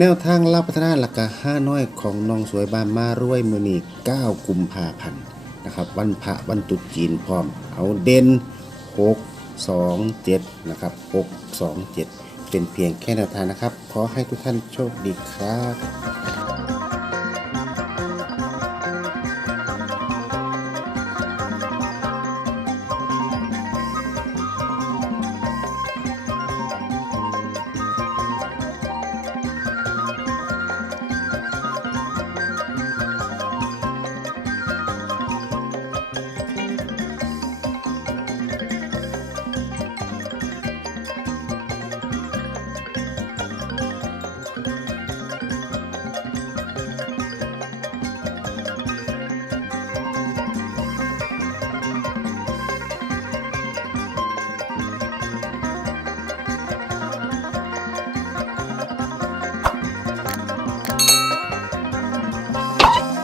แนวทางรับพัฒนาหลักกะห้าน้อยของน้องสวยบานมารวยมือนี9กุมภาพันธ์นะครับวันพระวันตุจีนพร้อม เอาเด่น6 2 7นะครับ6 2 7เป็นเพียงแค่แนวทางนะครับ ขอให้ทุกท่านโชคดีครับ